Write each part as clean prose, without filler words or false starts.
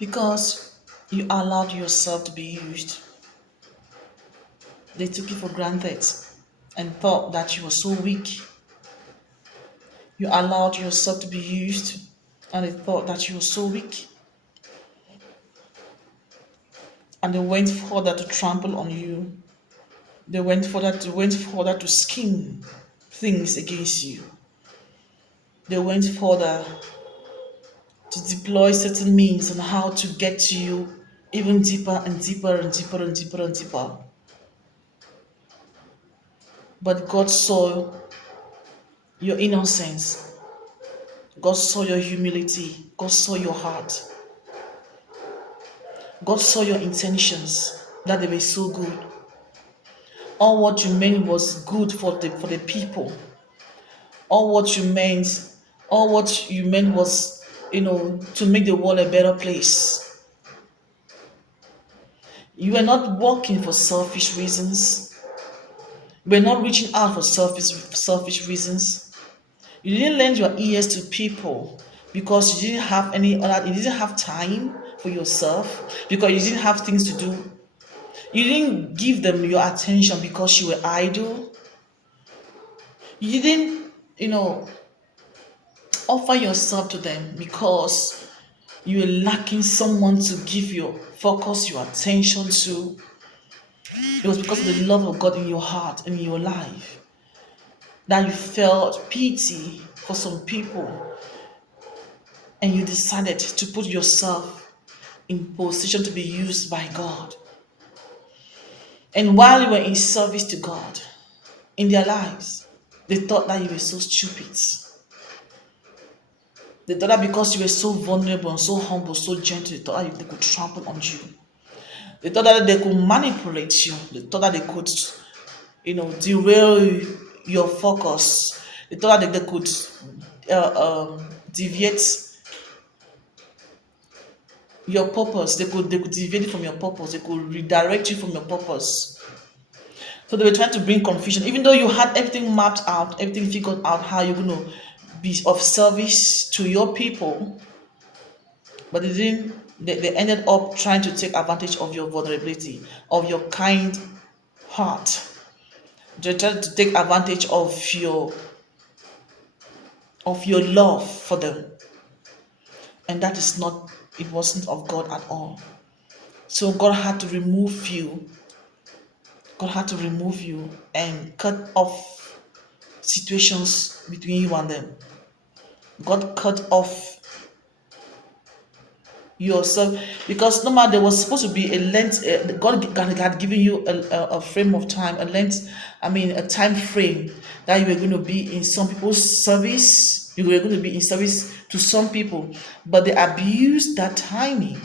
because you allowed yourself to be used. They took you for granted and thought that you were so weak. You allowed yourself to be used and they thought that you were so weak. And they went further to trample on you. They went further to scheme things against you. They went further to deploy certain means on how to get to you even deeper and deeper and deeper and deeper and deeper. But God saw your innocence. God saw your humility. God saw your heart. God saw your intentions, that they were so good. All what you meant was good for the people. All what you meant, all what you meant was, to make the world a better place. You were not working for selfish reasons. You were not reaching out for selfish reasons. You didn't lend your ears to people because you didn't have time for yourself, because you didn't have things to do. You didn't give them your attention because you were idle. You didn't, offer yourself to them because you were lacking someone to give your focus, your attention to. It was because of the love of God in your heart and in your life that you felt pity for some people and you decided to put yourself in position to be used by God. And while you were in service to God in their lives, they thought that you were so stupid. They thought that because you were so vulnerable and so humble, so gentle, they thought that they could trample on you. They thought that they could manipulate you. They thought that they could, derail your focus. They thought that they could deviate your purpose. They could deviate it from your purpose. They could redirect you from your purpose. So they were trying to bring confusion, even though you had everything mapped out, everything figured out how you're going to be of service to your people, but they didn't. They ended up trying to take advantage of your vulnerability, of your kind heart. They tried to take advantage of your love for them, and that is not. It wasn't of God at all. So God had to remove you. God had to remove you and cut off situations between you and them. God cut off yourself because no matter there was supposed to be a length. God had given you a frame of time, a length. A time frame that you were going to be in some people's service. You were going to be in service to some people, but they abused that timing,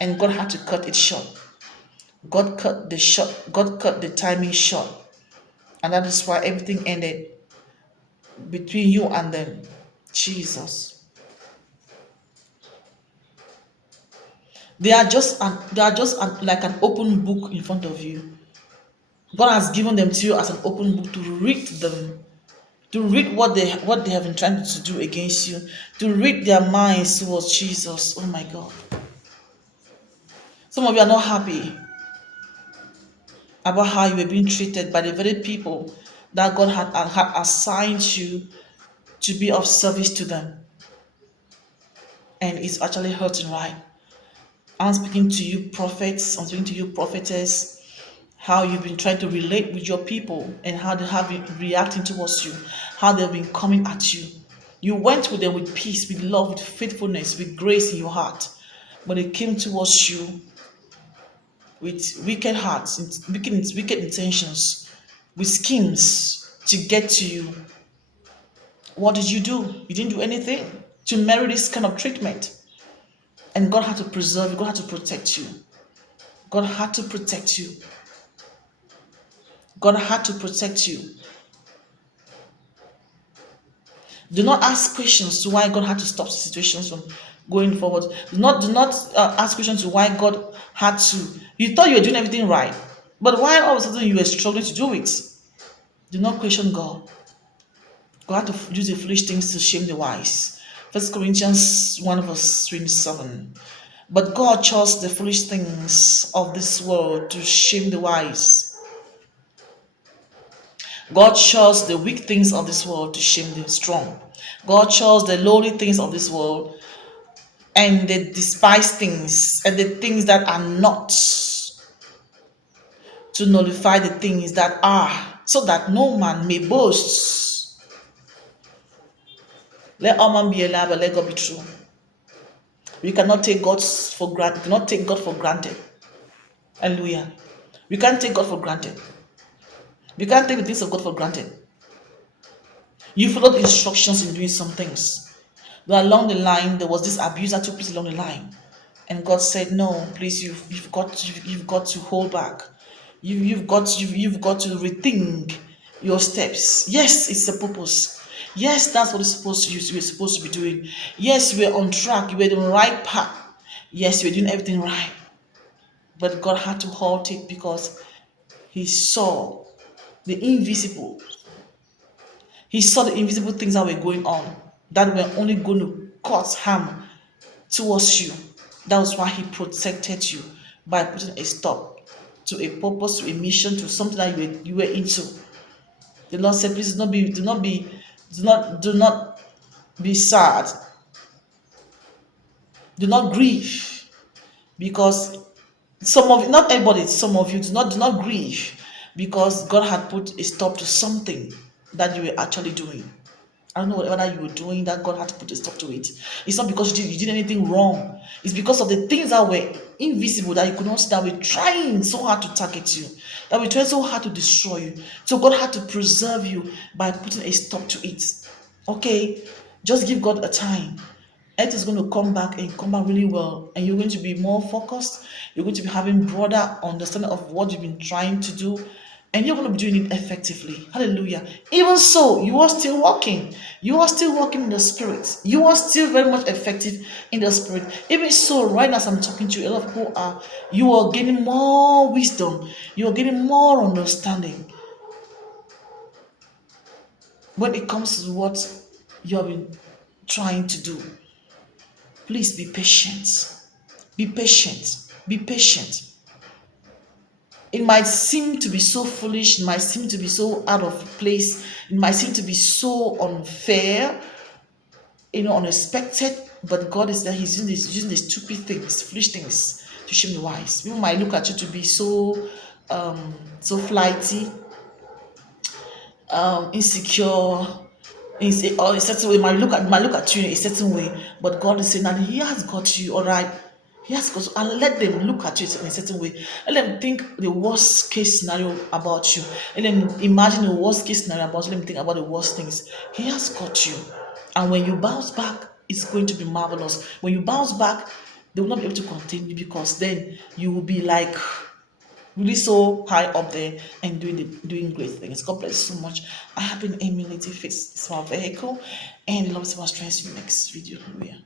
and God had to cut it short. God cut the timing short, and that is why everything ended between you and them. Jesus. They are just like an open book in front of you. God has given them to you as an open book to read them, to read what they have been trying to do against you, to read their minds towards Jesus. Oh my God. Some of you are not happy about how you were being treated by the very people that God had assigned you to be of service to them. And it's actually hurting, right? I'm speaking to you, prophets. I'm speaking to you, prophetess. How you've been trying to relate with your people and how they have been reacting towards you, how they've been coming at you. You went with them with peace, with love, with faithfulness, with grace in your heart. But they came towards you with wicked hearts, wicked intentions, with schemes to get to you. What did you do? You didn't do anything to merit this kind of treatment. And God had to preserve you. God had to protect you. God had to protect you. God had to protect you. Do not ask questions to why God had to stop situations from going forward. Do not ask questions to why God had to. You thought you were doing everything right, but why all of a sudden you were struggling to do it? Do not question God. God had to use the foolish things to shame the wise. 1 Corinthians 1 verse 27. But God chose the foolish things of this world to shame the wise. God chose the weak things of this world to shame the strong. God chose the lowly things of this world and the despised things and the things that are not to nullify the things that are, so that no man may boast. Let all man be a liar, but let God be true. We cannot take God for granted. Cannot take God for granted. Hallelujah. We can't take God for granted. We can't take the things of God for granted. You followed instructions in doing some things. But along the line, there was this abuse that took place along the line. And God said, no, please, you've got to hold back. You've got to rethink your steps. Yes, it's a purpose. Yes, that's what you're supposed to be doing. Yes, you were on track, you were on the right path. Yes, you were doing everything right. But God had to halt it because He saw the invisible. He saw the invisible things that were going on that were only going to cause harm towards you. That was why He protected you by putting a stop to a purpose, to a mission, to something that you were into. The Lord said, please do not be sad. Do not grieve. Because not everybody, some of you do not grieve because God had put a stop to something that you were actually doing. I don't know whatever you were doing that God had to put a stop to it. It's not because you did anything wrong. It's because of the things that were invisible that you could not see, that were trying so hard to target you, that were trying so hard to destroy you. So God had to preserve you by putting a stop to it. Okay? Just give God a time. It is going to come back and come back really well, and you're going to be more focused. You're going to be having broader understanding of what you've been trying to do, and you're going to be doing it effectively. Hallelujah. Even so, you are still walking. You are still walking in the spirit. You are still very much effective in the spirit. Even so, right now as I'm talking to you, a lot of people you are gaining more wisdom. You are gaining more understanding when it comes to what you have been trying to do. Please be patient. Be patient. Be patient. It might seem to be so foolish, it might seem to be so out of place, it might seem to be so unfair, unexpected, but God is there. He's using the stupid things, foolish things to shame the wise. People might look at you to be so flighty, insecure, or a certain way, might look at you in a certain way, but God is saying that He has got you, all right. He has got you, and let them look at you in a certain way. Let them think the worst case scenario about you. Let them imagine the worst case scenario about you. Let them think about the worst things. He has got you, and when you bounce back, it's going to be marvelous. When you bounce back, they will not be able to contain you, because then you will be like really so high up there and doing great things. God bless you so much. I have been Emily Fix. It's my vehicle, and love so much. Try to see you next video. Hallelujah.